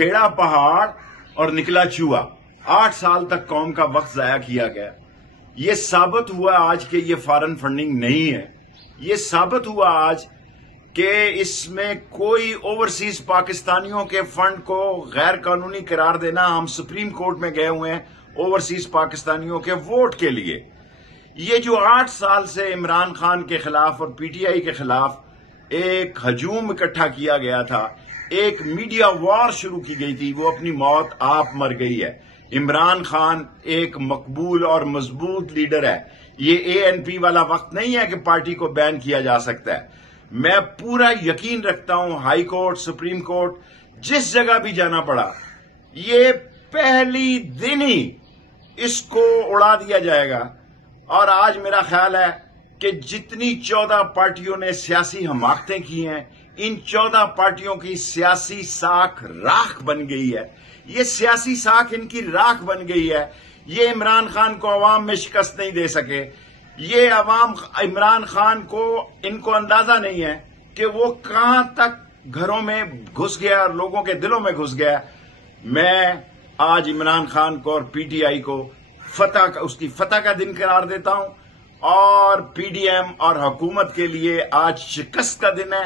खेड़ा पहाड़ और निकला चूहा। 8 साल तक कौम का वक्त जाया किया गया। ये साबित हुआ आज कि ये फॉरेन फंडिंग नहीं है। ये साबित हुआ आज कि इसमें कोई ओवरसीज पाकिस्तानियों के फंड को गैर कानूनी करार देना। हम सुप्रीम कोर्ट में गए हुए हैं ओवरसीज पाकिस्तानियों के वोट के लिए। ये जो 8 साल से इमरान खान के खिलाफ और पीटीआई के खिलाफ एक हजूम इकट्ठा किया गया था, एक मीडिया वॉर शुरू की गई थी, वो अपनी मौत आप मर गई है। इमरान खान एक मकबूल और मजबूत लीडर है। ये एएनपी वाला वक्त नहीं है कि पार्टी को बैन किया जा सकता है। मैं पूरा यकीन रखता हूं हाई कोर्ट, सुप्रीम कोर्ट, जिस जगह भी जाना पड़ा, ये पहली दिन ही इसको उड़ा दिया जाएगा। और आज मेरा ख्याल है कि जितनी 14 पार्टियों ने सियासी हमाकतें की हैं, इन 14 पार्टियों की सियासी साख राख बन गई है। ये सियासी साख इनकी राख बन गई है। ये इमरान खान को अवाम में शिकस्त नहीं दे सके। ये अवाम इमरान खान को, इनको अंदाजा नहीं है कि वो कहां तक घरों में घुस गया और लोगों के दिलों में घुस गया। मैं आज इमरान खान को और पीटीआई को उसकी फतह का दिन करार देता हूं और पीडीएम और हुकूमत के लिए आज शिकस्त का दिन है।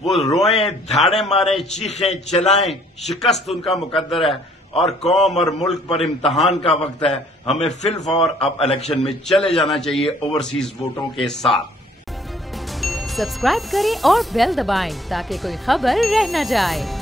वो रोएं, धाड़े मारें, चीखें चलाएं, शिकस्त उनका मुकद्दर है और कौम और मुल्क पर इम्तहान का वक्त है। हमें फिलफौर अब इलेक्शन में चले जाना चाहिए ओवरसीज वोटों के साथ। सब्सक्राइब करें और बेल दबाएं ताकि कोई खबर रह न जाए।